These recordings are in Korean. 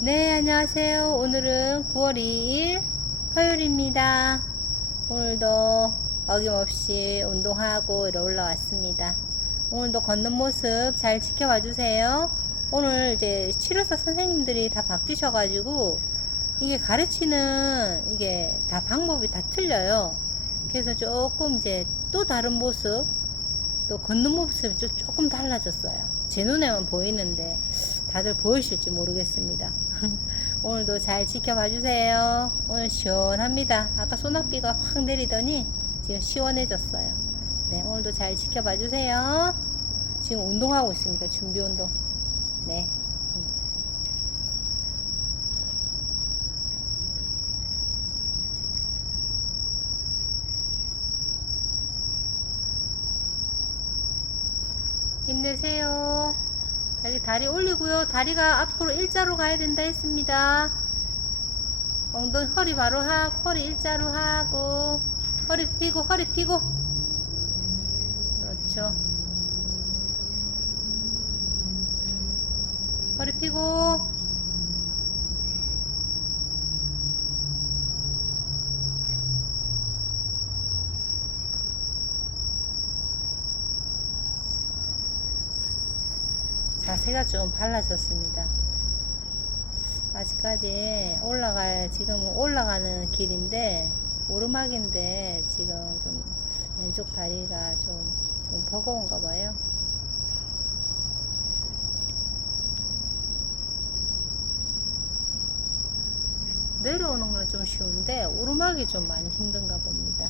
네, 안녕하세요. 오늘은 9월 2일 화요일입니다. 오늘도 어김없이 운동하고 올라왔습니다. 오늘도 걷는 모습 잘 지켜봐 주세요. 오늘 이제 치료사 선생님들이 다 바뀌셔가지고 이게 가르치는 이게 다 방법이 다 틀려요. 그래서 조금 이제 또 다른 모습, 또 걷는 모습이 좀 조금 달라졌어요. 제 눈에만 보이는데 다들 보이실지 모르겠습니다. 오늘도 잘 지켜봐 주세요. 오늘 시원합니다. 아까 소낙비가 확 내리더니 지금 시원해졌어요. 네, 오늘도 잘 지켜봐 주세요. 지금 운동하고 있습니다. 준비 운동. 네. 음. 힘내세요. 여기 다리 올리고요. 다리가 앞으로 일자로 가야 된다 했습니다. 엉덩이 허리 바로 하고 허리 일자로 하고 허리 펴고 허리 펴고 그렇죠. 허리 펴고 자세가 좀 달라졌습니다. 아직까지 올라가 지금 올라가는 길인데 오르막인데 지금 좀 왼쪽 다리가 좀, 좀 버거운가 봐요. 내려오는 건 좀 쉬운데 오르막이 좀 많이 힘든가 봅니다.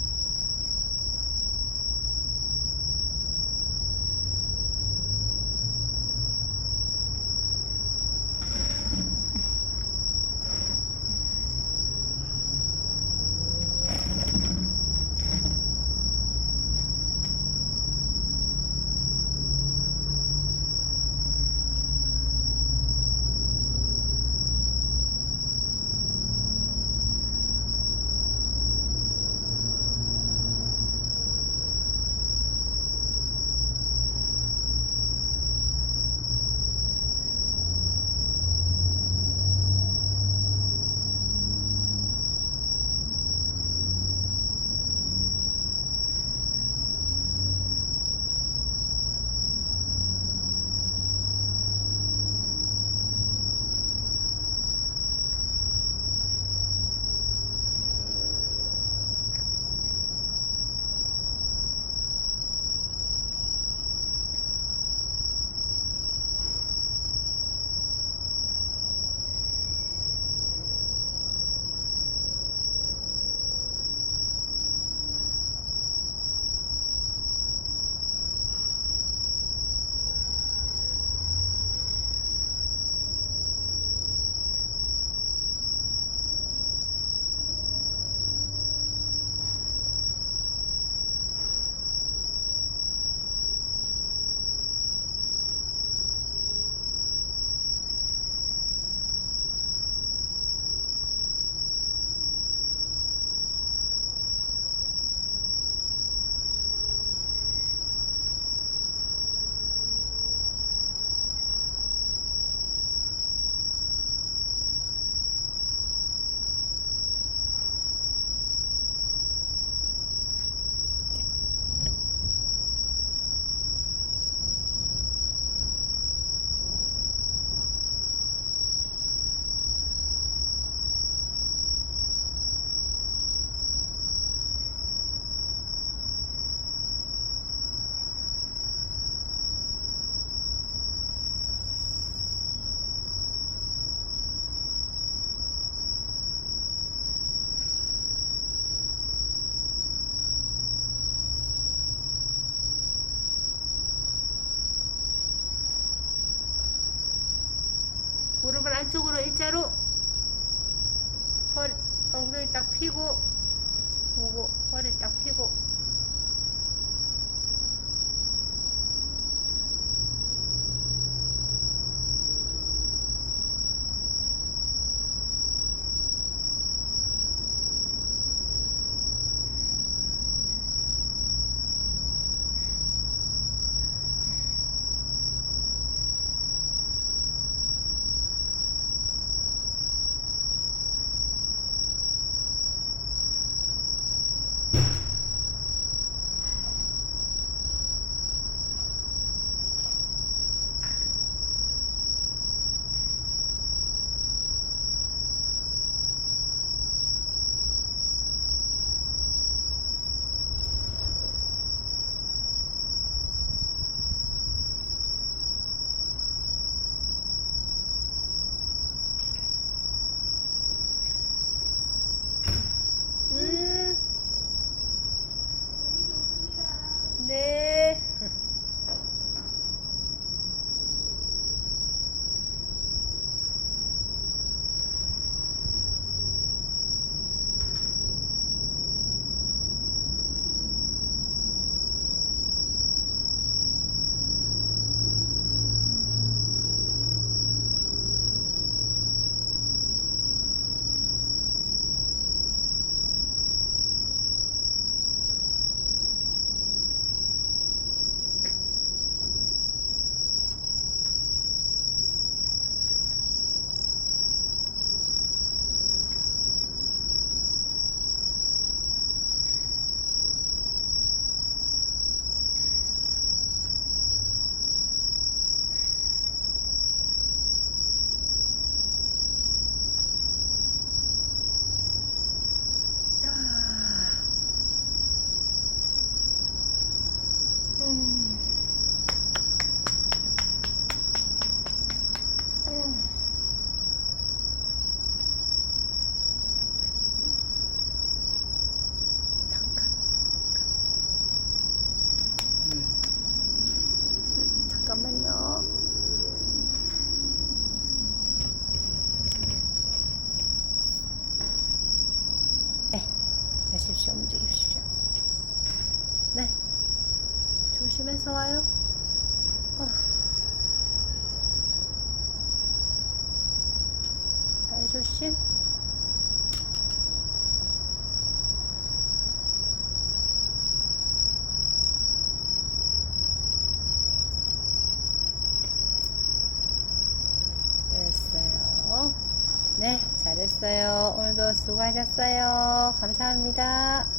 안쪽으로 일자로 허리 엉덩이 딱 펴고 오고 허리 딱 펴고 자십시오. 움직이십시오. 네. 조심해서 와요. 어. 발 조심. 됐어요. 네, 잘했어요. 오늘도 수고하셨어요. 감사합니다.